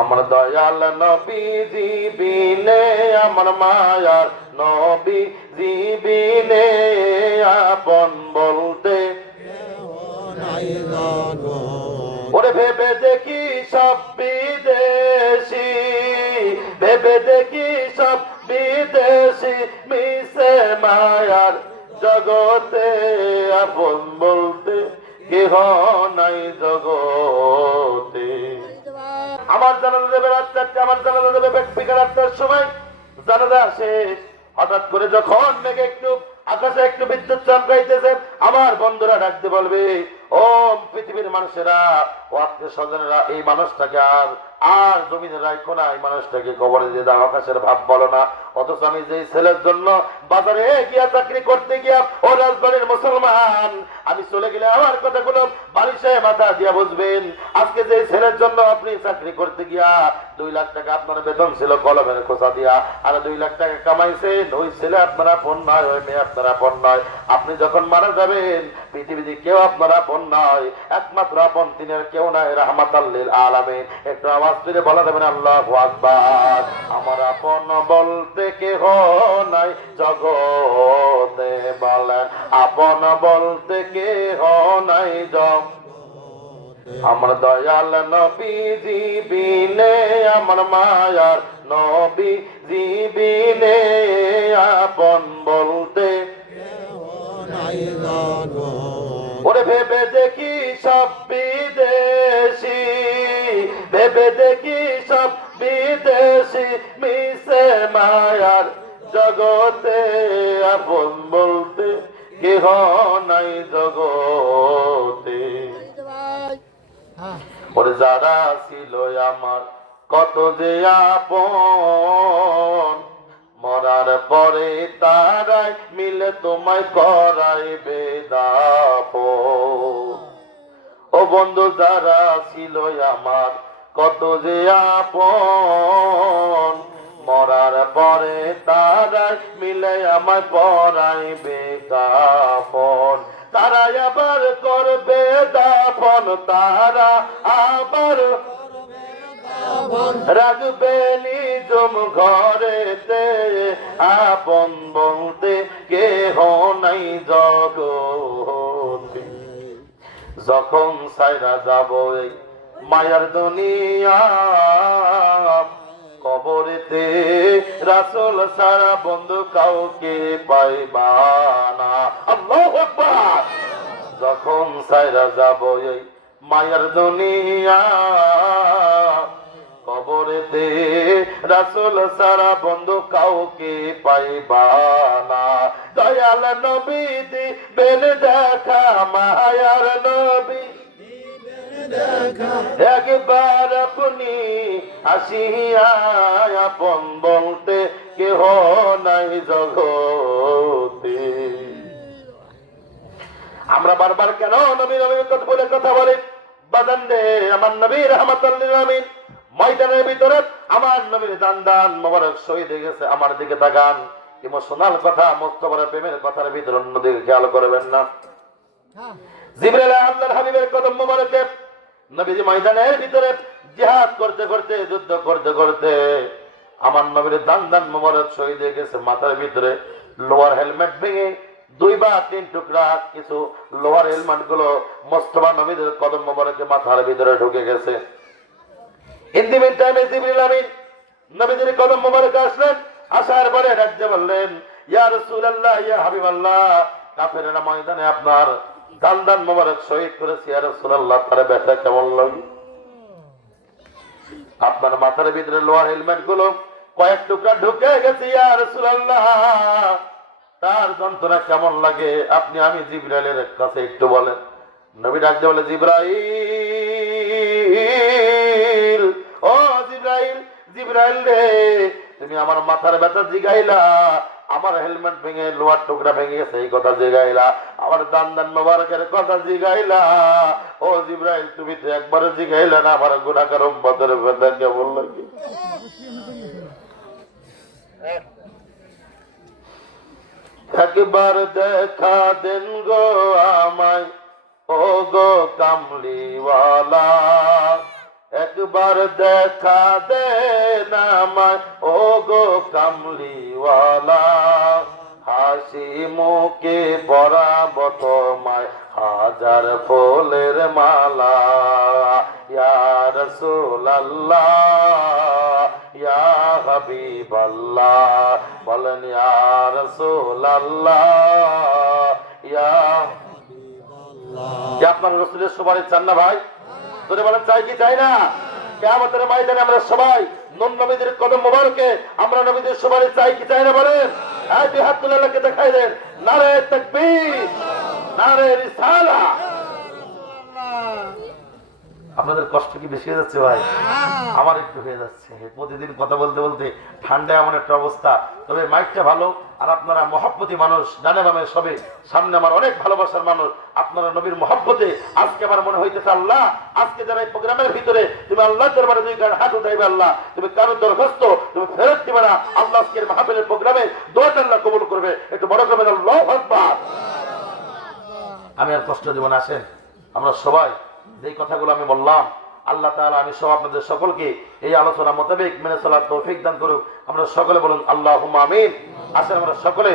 আমার দয়াল নবীজি বিনে আমার মায়ার নবীজি বিনে আপন বলতে ওরে ভেবে দেখি সব বিদেশি, ভেবে দেখি সব বিদেশি মিশে মায়ার জগতে আপন বলতে কেহ নাই জগতে। আমার জানাজা দেবে রাত 4টে, আমার জানাজা দেবে বিকাল 8টার সময়। জানাজা শেষ, হঠাৎ করে যখন মেঘে একটু আকাশে একটু বিদ্যুৎ চমকাইতেছে, আমার বন্ধুরা ডাকতে বলবে, ও পৃথিবীর মানুষেরা, ও আত্মীয় স্বজনেরা, এই মানুষটাকে আর আর জমিনে রাখো না, এই মানুষটাকে কবরে দিয়ে দাও, আকাশের ভাব বলো না। অথচ আমি যে ছেলের জন্য বাজারে গিয়া চাকরি করতে গিয়া ও রাজবাড়ির মুসলমান, আমি চলে গেলে আমার কথাগুলো বালিশে মাথা দিয়া বুঝবেন। আজকে যে ছেলের জন্য আপনি চাকরি করতে গিয়া 2 লাখ টাকা আপনার বেতন ছিল কলমের খোঁচা দিয়া, আর 2 লাখ টাকা কামাইছেন, ওই ছেলে আপনারা আপন নয়, ওই মেয়ে আপনারা আপন নয়। আপনি যখন মারা যাবেন, পৃথিবীতে কেউ আপনারা আপন নয়, একমাত্র আপন তিনের কেউ নাই, রাহমাতাল লিল আলামিন। একটু আওয়াজ তুলে বলা যাবেন আল্লাহু আকবার। আমার আপন বলতে কেহ নাই জগতে, বলেন আপন বলতে কেহ নাই জগতে। আমার দয়াল নবীজি বিনে আমার মায়ার নবীজি বিনে আপন বলতে ওরে ভেবে দেখি সব বিদেশি, ভেবে দেখি সব বিদেশি মিশে মায়ার জগতে আপন বলতে কেহ নাই জগতে। ওরে যারা ছিল আমার কত যে আপন, মরার পরে তারাই মিলে তোমায় করাইবে দাফন। ও বন্ধু যারা ছিল আমার কত যে আপন, মরার পরে তারাই মিলে আমায় পরাইবে কাফন। তারা আবার করবে দাফন, তারা আবার রাখবে নিজম ঘরেতে, আপন বলতে কেহ নাই জগতে। যখন সাইরা যাব এই মায়ার দুনিয়া, কবরেতে রাসূল সারা বন্ধু কাউকে পাইবা না। আল্লাহু আকবার। যখন সাইরা যাব এই মায়ার দুনিয়া, কবরেতে রাসূল সারা বন্ধু কাউকে পাইবা না। দয়াল নবী দিবেন দেখা, মায়ার নবী একবার আপনি আসিয়া আপন বলতে কেহ নাই জগতে। আমরা বারবার কেন নবী নবী বলে কথা বলি? বাজান রে, আমার নবী রাহমাতুল লিল আলামিন ময়দানের ভিতরে আমার নবীর দান মোবারক শহীদ হয়ে গেছে। আমার দিকে তাকান, ইমোশনাল কথা, মুস্তাফার প্রেমের কথার ভিতরে অন্যদিকে খেয়াল করবেন না। জিবরাইল আল্লাহর হাবিবের কদম মোবারকে নবীজি ময়দানের ভিতরে জিহাদ করতে করতে, যুদ্ধ করতে করতে আমার নবীর দান মোবারক শহীদ হয়ে গেছে। মাথার ভিতরে লোয়ার হেলমেট ভেঙে 2 বা 3 টুকরা কিছু লোয়ার হেলমেট গুলো মুস্তাফা নবীদের কদম মোবারকে মাথার ভিতরে ঢুকে গেছে। ইন্দিমিন টাইমে জিবরিল আমিন নবীদের কদম মোবারকে আসলেন। আসার পরে ডাকতে বললেন, ইয়া রাসূলুল্লাহ, ইয়া হাবিবাল্লাহ, কাফেররা ময়দানে আপনার দান মোবারক শহীদ করেছে, ইয়া রাসূলুল্লাহ, তার ব্যথা কেমন লাগে? আপনার মাথার ভিতরে লোহার হেলমেট গুলো কয়েক টুকরা ঢুকে গেছে, ইয়া রাসূলুল্লাহ, তার যন্ত্রণা কেমন লাগে আপনি আমি জিবরাইলের কাছে একটু বলেন। নবী ডাকতে বলে, জিবরাইল, ও জিবরাইল, জিবরাইল রে, তুমি আমার মাথার ব্যথা জিগাইলা, আমার হেলমেট ভেঙে লোহার টুকরা ভেঙে গেছে এই কথা জিগাইলা, আমার দান মোবারকের কথা জিগাইলা। ও জিবরাইল, তুমি তো একবারে জিগাইলা না আমার গুনাহগার উম্মতের ব্যথা কেমন লাগে? একবার দেখা দেন গো আমায়, ও গো কামলিওয়ালা, একবার দেখা দেন আমায় ও গো কামলিওয়ালা, হাসি মুখে পরাব তোমায় হাজার ফুলের মালা। ইয়া রাসূলুল্লাহ ইয়া হাবিবাল্লাহ, বলেন ইয়া রাসূলুল্লাহ ইয়া কি আপনার রাসূলের সুপারিশ চান না ভাই? যদি বলেন চাই কি চাই না? কিয়ামতের ময়দানে আমরা সবাই নূর নবীদের কদম মোবারকে আমরা নবীদের সুপারিশ চাই কি চাই না বলেন? হ্যাঁ, দুই হাত তুলে আল্লাহকে দেখাই দেন, নারে তাকবীর, নারে রিসালাহ। আপনাদের কষ্ট কি বেশি হয়ে যাচ্ছে ভাই? আমার একটু হয়ে যাচ্ছে, প্রতিদিন কথা বলতে বলতে ঠান্ডায় এমন একটা অবস্থা। তবে মাইকটা ভালো, আর আপনারা মহব্বতী মানুষ, ডানে বামে সবে, সামনে আমার অনেক ভালোবাসার মানুষ। আপনারা নবীর মহব্বতে আজকে আমার মনে হইতেছে আল্লাহ, আজকে যারা এই প্রোগ্রামের ভিতরে তুমি আল্লাহ দরবারে দুই কান হাত উঠাইবে আল্লাহ, তুমি কারো দরখাস্ত তুমি ফেরত দিবে না আল্লাহ। আজকের মাহফিলের প্রোগ্রামে দোয়াটা আল্লাহ কবুল করবে। একটু বড় করবেন আল্লাহু আকবার। আমি আর কষ্ট দেব না, আসেন আমরা সবাই যেই কথাগুলো আমি বললাম, আল্লাহ তাআলা আমি সব আপনাদের সকলকে এই আলোচনা মোতাবেক মেনে চলার তৌফিক দান করুক। আমরা সকলে বলুন আল্লাহুম্মা আমিন। আসেন আমরা সকলে